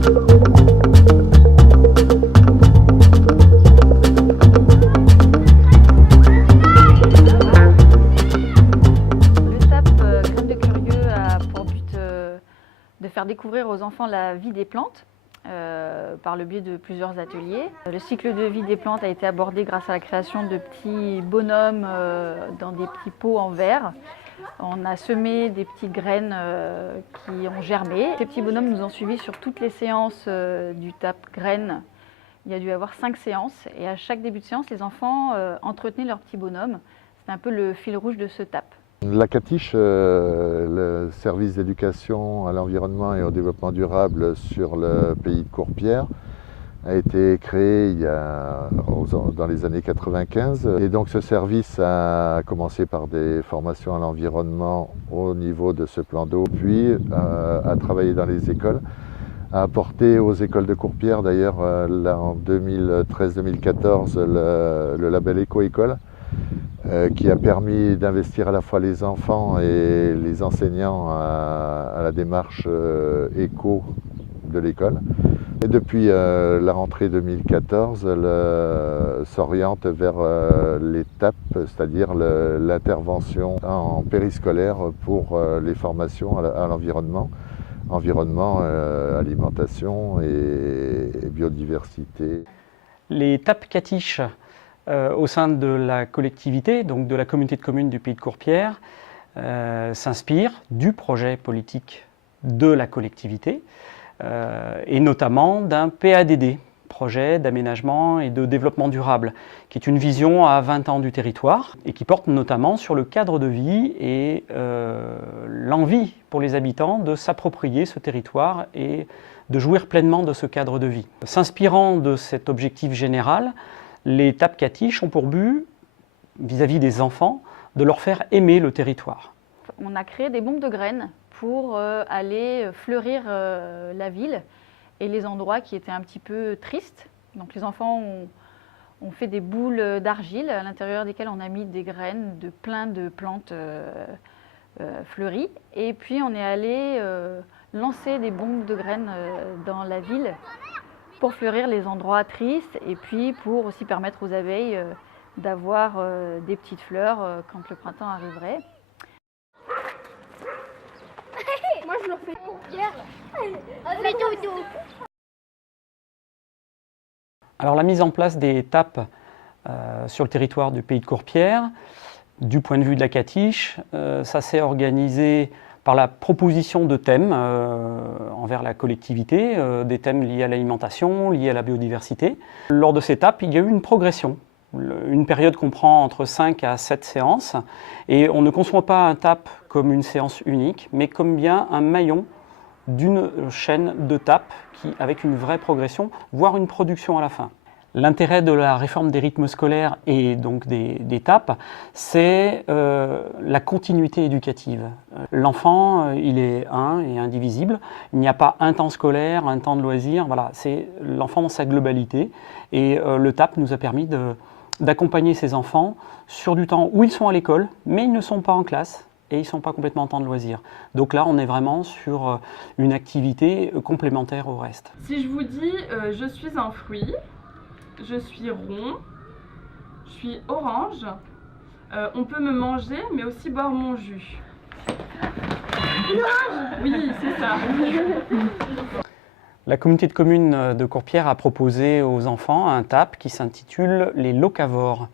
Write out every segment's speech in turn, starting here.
De faire découvrir aux enfants la vie des plantes par le biais de plusieurs ateliers. Le cycle de vie des plantes a été abordé grâce à la création de petits bonhommes dans des petits pots en verre. On a semé des petites graines qui ont germé. Ces petits bonhommes nous ont suivis sur toutes les séances du TAP graines. Il y a dû y avoir 5 séances et à chaque début de séance, les enfants entretenaient leurs petits bonhommes. C'est un peu le fil rouge de ce TAP. La CATICH, le service d'éducation à l'environnement et au développement durable sur le pays de Courpierre, a été créé dans les années 95. Et donc ce service a commencé par des formations à l'environnement au niveau de ce plan d'eau, puis a travaillé dans les écoles, a apporté aux écoles de Courpierre d'ailleurs en 2013-2014 le label Éco-École, qui a permis d'investir à la fois les enfants et les enseignants à la démarche éco de l'école. Et depuis la rentrée 2014, s'oriente vers les TAP, c'est-à-dire l'intervention en périscolaire pour les formations à l'environnement, alimentation et biodiversité. Les TAP CATICH au sein de la collectivité, donc de la communauté de communes du pays de Courpierre, s'inspire du projet politique de la collectivité et notamment d'un PADD, projet d'aménagement et de développement durable, qui est une vision à 20 ans du territoire et qui porte notamment sur le cadre de vie et l'envie pour les habitants de s'approprier ce territoire et de jouir pleinement de ce cadre de vie. S'inspirant de cet objectif général, les TAP CATICH ont pour but, vis-à-vis des enfants, de leur faire aimer le territoire. On a créé des bombes de graines pour aller fleurir la ville et les endroits qui étaient un petit peu tristes. Donc les enfants ont fait des boules d'argile à l'intérieur desquelles on a mis des graines de plein de plantes fleuries. Et puis on est allé lancer des bombes de graines dans la ville pour fleurir les endroits tristes et puis pour aussi permettre aux abeilles d'avoir des petites fleurs quand le printemps arriverait. Moi je le fais pour Pierre. Fais dodo. Alors la mise en place des TAP sur le territoire du pays de Courpierre, du point de vue de la CATICH, ça s'est organisé par la proposition de thèmes envers la collectivité, des thèmes liés à l'alimentation, liés à la biodiversité. Lors de ces étapes, il y a eu une progression. Une période comprend entre 5 à 7 séances et on ne conçoit pas un TAP comme une séance unique, mais comme bien un maillon d'une chaîne de TAP avec une vraie progression, voire une production à la fin. L'intérêt de la réforme des rythmes scolaires et donc des TAP, c'est la continuité éducative. L'enfant, il est un et indivisible. Il n'y a pas un temps scolaire, un temps de loisir. Voilà, c'est l'enfant dans sa globalité. Et le TAP nous a permis d'accompagner ces enfants sur du temps où ils sont à l'école, mais ils ne sont pas en classe et ils ne sont pas complètement en temps de loisir. Donc là, on est vraiment sur une activité complémentaire au reste. Si je vous dis je suis un fruit, je suis rond, je suis orange, on peut me manger mais aussi boire mon jus. Oui, c'est ça. La communauté de communes de Courpierre a proposé aux enfants un TAP qui s'intitule les locavores.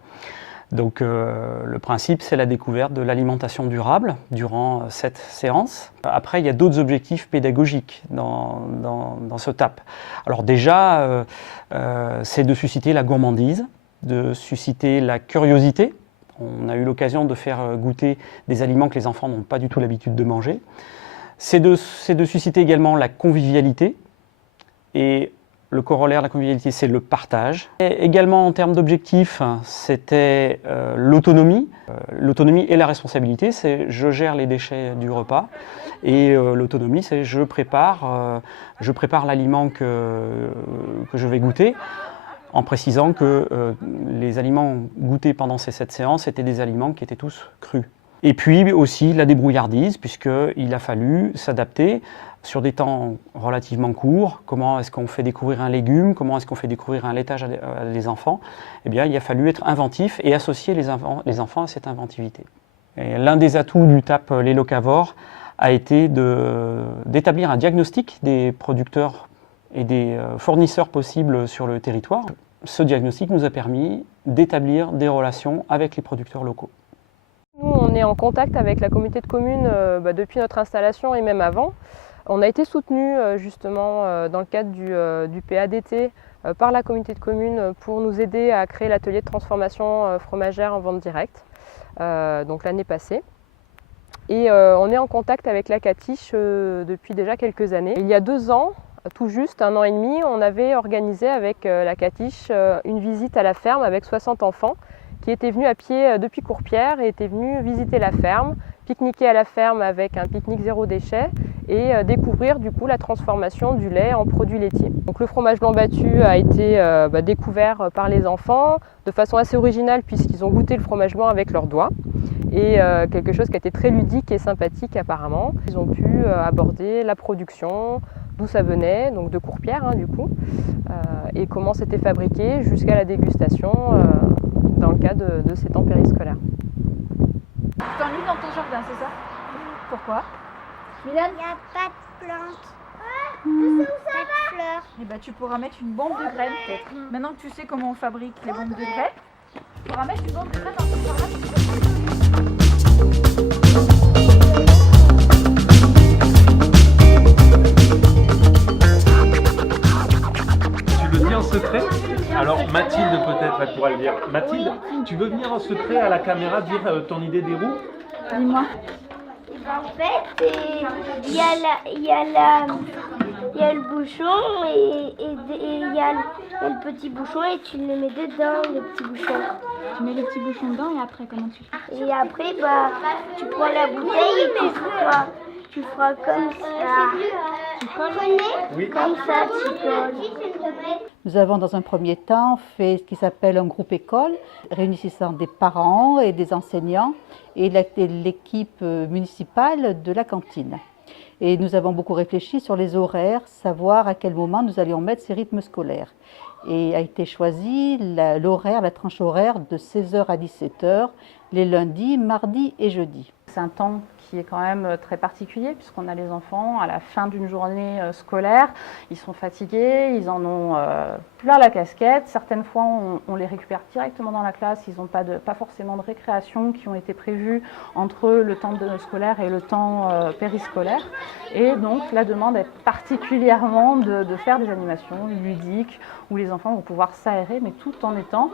Donc le principe, c'est la découverte de l'alimentation durable durant cette séance. Après, il y a d'autres objectifs pédagogiques dans ce TAP. Alors déjà, c'est de susciter la gourmandise, de susciter la curiosité. On a eu l'occasion de faire goûter des aliments que les enfants n'ont pas du tout l'habitude de manger. C'est de susciter également la convivialité. Et le corollaire de la convivialité, c'est le partage. Et également, en termes d'objectifs, c'était l'autonomie. L'autonomie et la responsabilité, c'est je gère les déchets du repas. Et l'autonomie, c'est je prépare l'aliment que je vais goûter, en précisant que les aliments goûtés pendant ces 7 séances étaient des aliments qui étaient tous crus. Et puis aussi la débrouillardise, puisqu'il a fallu s'adapter sur des temps relativement courts. Comment est-ce qu'on fait découvrir un légume? Comment est-ce qu'on fait découvrir un laitage à des enfants? Eh bien, il a fallu être inventif et associer les enfants à cette inventivité. L'un des atouts du TAP Les Locavores a été d'établir un diagnostic des producteurs et des fournisseurs possibles sur le territoire. Ce diagnostic nous a permis d'établir des relations avec les producteurs locaux. Nous, on est en contact avec la communauté de communes depuis notre installation et même avant. On a été soutenu justement dans le cadre du PADT par la communauté de communes pour nous aider à créer l'atelier de transformation fromagère en vente directe, donc l'année passée. Et on est en contact avec la Catiche depuis déjà quelques années. Il y a 2 ans, tout juste 1 an et demi, on avait organisé avec la Catiche une visite à la ferme avec 60 enfants qui étaient venus à pied depuis Courpierre et étaient venus visiter la ferme, pique-niquer à la ferme avec un pique-nique zéro déchet et découvrir du coup la transformation du lait en produits laitiers. Donc le fromage blanc battu a été découvert par les enfants de façon assez originale puisqu'ils ont goûté le fromage blanc avec leurs doigts et quelque chose qui a été très ludique et sympathique apparemment. Ils ont pu aborder la production, d'où ça venait, donc de Courpierre du coup, et comment c'était fabriqué jusqu'à la dégustation dans le cadre de ces temps périscolaires. Tu t'ennuies dans ton jardin, c'est ça? Pourquoi? Il n'y a pas de plantes. Pas de fleurs. Eh ben, tu pourras mettre une bombe de graines peut-être. Maintenant que tu sais comment on fabrique les bombes de graines, tu pourras mettre une bombe de graines dans ton jardin. Tu le dis en secret? Alors Mathilde peut-être elle pourra le dire. Mathilde, tu veux venir en secret à la caméra dire ton idée des roues? Dis-moi. En fait, il y a le bouchon et il y a le petit bouchon et tu le mets dedans, le petit bouchon. Tu mets le petit bouchon dedans et après comment tu fais? Et après, tu prends la bouteille et tu feras comme ça. Tu connais? Oui. Comme ça, tu colles. Nous avons dans un premier temps fait ce qui s'appelle un groupe école, réunissant des parents et des enseignants et l'équipe municipale de la cantine. Et nous avons beaucoup réfléchi sur les horaires, savoir à quel moment nous allions mettre ces rythmes scolaires. Et a été choisi l'horaire, la tranche horaire de 16h à 17h, les lundis, mardis et jeudis. C'est un temps qui est quand même très particulier puisqu'on a les enfants à la fin d'une journée scolaire, ils sont fatigués, ils en ont plein la casquette. Certaines fois on les récupère directement dans la classe, ils n'ont pas forcément de récréation qui ont été prévues entre le temps scolaire et le temps périscolaire. Et donc la demande est particulièrement de faire des animations ludiques où les enfants vont pouvoir s'aérer mais tout en étant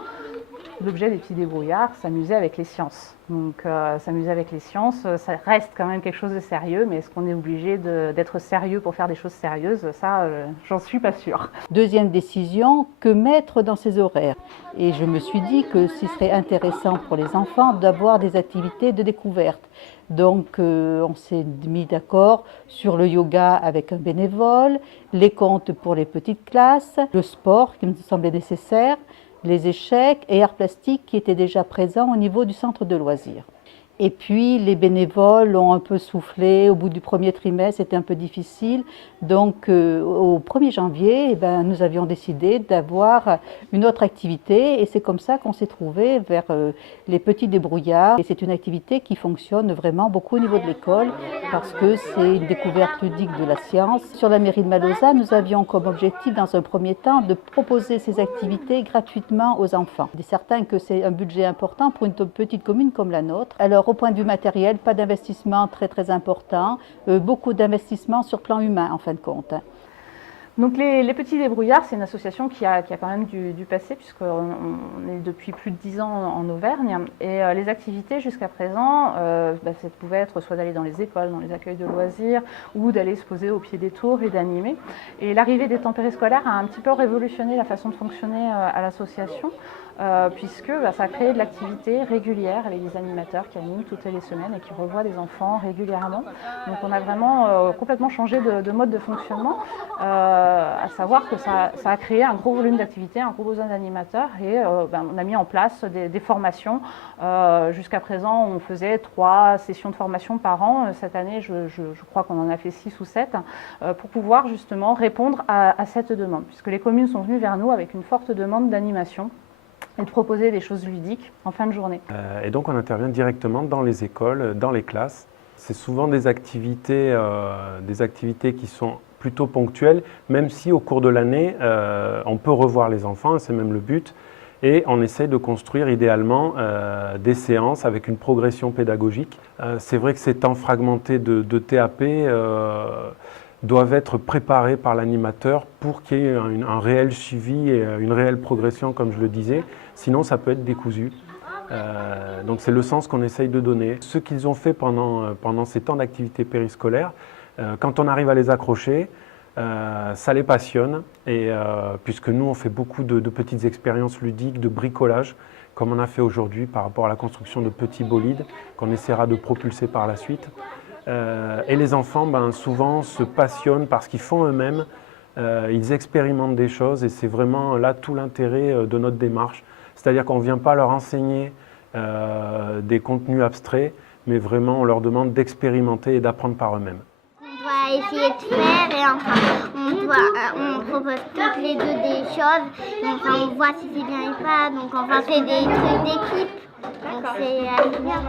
l'objet des petits débrouillards, s'amuser avec les sciences. Donc s'amuser avec les sciences, ça reste quand même quelque chose de sérieux, mais est-ce qu'on est obligé d'être sérieux pour faire des choses sérieuses? Ça, j'en suis pas sûre. Deuxième décision, que mettre dans ces horaires? Et je me suis dit que ce serait intéressant pour les enfants d'avoir des activités de découverte. Donc on s'est mis d'accord sur le yoga avec un bénévole, les contes pour les petites classes, le sport qui nous semblait nécessaire, les échecs et arts plastiques qui étaient déjà présents au niveau du centre de loisirs. Et puis les bénévoles ont un peu soufflé au bout du premier trimestre, c'était un peu difficile. Donc au 1er janvier, nous avions décidé d'avoir une autre activité et c'est comme ça qu'on s'est trouvé vers les petits débrouillards. Et c'est une activité qui fonctionne vraiment beaucoup au niveau de l'école parce que c'est une découverte ludique de la science. Sur la mairie de Malauza, nous avions comme objectif dans un premier temps de proposer ces activités gratuitement aux enfants. Il est certain que c'est un budget important pour une petite commune comme la nôtre. Alors au point de vue matériel, pas d'investissement très important, beaucoup d'investissement sur plan humain en fin de compte. Donc les Petits Débrouillards, c'est une association qui a quand même du passé puisqu'on est depuis plus de 10 ans en Auvergne et les activités jusqu'à présent, ça pouvait être soit d'aller dans les écoles, dans les accueils de loisirs ou d'aller se poser au pied des tours et d'animer. Et l'arrivée des temps périscolaires a un petit peu révolutionné la façon de fonctionner à l'association. Puisque ça a créé de l'activité régulière avec des animateurs qui animent toutes les semaines et qui revoient des enfants régulièrement. Donc on a vraiment complètement changé de mode de fonctionnement à savoir que ça a créé un gros volume d'activité, un gros besoin d'animateurs et on a mis en place des formations. Jusqu'à présent, on faisait 3 sessions de formation par an. Cette année, je crois qu'on en a fait 6 ou 7 pour pouvoir justement répondre à cette demande, puisque les communes sont venues vers nous avec une forte demande d'animation et de proposer des choses ludiques en fin de journée. Et donc on intervient directement dans les écoles, dans les classes. C'est souvent des activités qui sont plutôt ponctuelles, même si au cours de l'année, on peut revoir les enfants, c'est même le but. Et on essaye de construire idéalement des séances avec une progression pédagogique. C'est vrai que ces temps fragmentés de TAP doivent être préparés par l'animateur pour qu'il y ait un réel suivi et une réelle progression, comme je le disais. Sinon, ça peut être décousu. Donc c'est le sens qu'on essaye de donner. Ce qu'ils ont fait pendant ces temps d'activité périscolaire, quand on arrive à les accrocher, ça les passionne. Et puisque nous, on fait beaucoup de petites expériences ludiques, de bricolage, comme on a fait aujourd'hui par rapport à la construction de petits bolides qu'on essaiera de propulser par la suite. Et les enfants, souvent, se passionnent par ce qu'ils font eux-mêmes. Ils expérimentent des choses et c'est vraiment là tout l'intérêt de notre démarche. C'est-à-dire qu'on ne vient pas leur enseigner des contenus abstraits, mais vraiment on leur demande d'expérimenter et d'apprendre par eux-mêmes. On doit essayer de faire et on propose toutes les 2 des choses. On voit si c'est bien ou pas. Donc c'est des trucs d'équipe. Donc c'est assez bien.